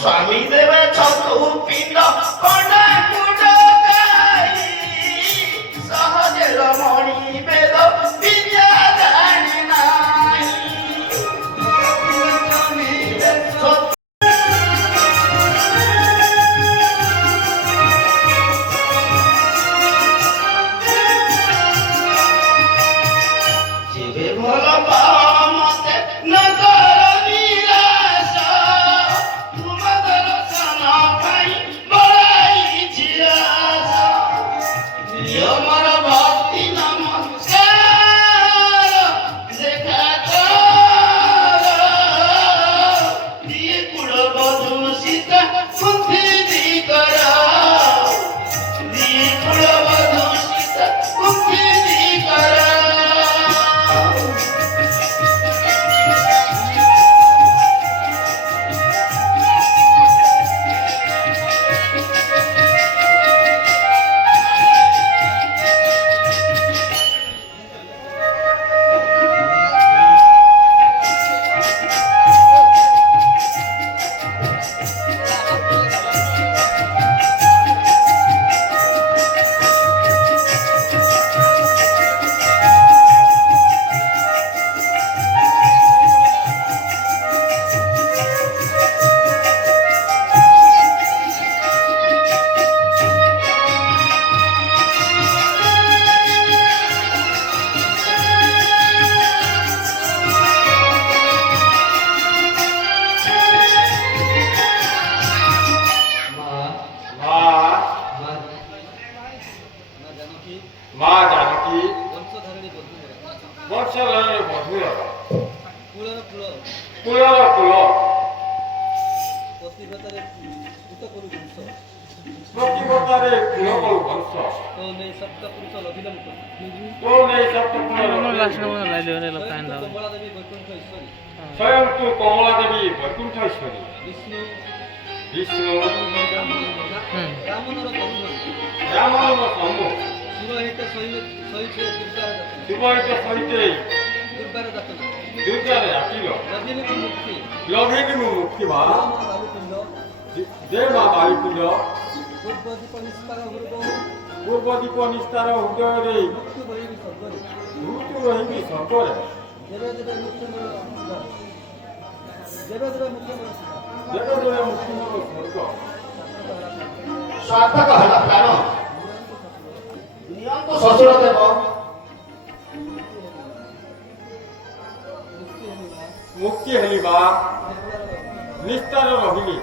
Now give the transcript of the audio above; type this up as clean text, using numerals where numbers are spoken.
स्वामी देव छतु पिंड कंडा कुंड गाई सहज रमणी वेद विद्या जानी नाही जीवे भल पामते नगर विलास तुम दर्शन पाई बड़ाई चिरास नियमर भक्ति नमस्कार देखा कर दिए कुड़ बधु सीता कुंथी दी करा दिए कुड़ बधु सीता कुंथी दी करा माँ जानकी वंशधर मधुर कुलर फूल प्रतिभतारे फूल करू वंश तो नहीं सप्तपुरुष लभिल कमला देवी वैकुंठ ईश्वरी स्वयं तू कमला देवी वैकुंठ ईश्वरी विष्णु रामनर प्रभु शिवहित सहित दुर्गार जातिल लभिनी मुक्ति भा जय माँ बालीकुंज पूर्व दीप निस्तार हृदय मृत्यु रही स्वर्ग स्वार्थक है प्राण नियंत शशुर देव मुक्ति हेलिबा निस्तार रहिली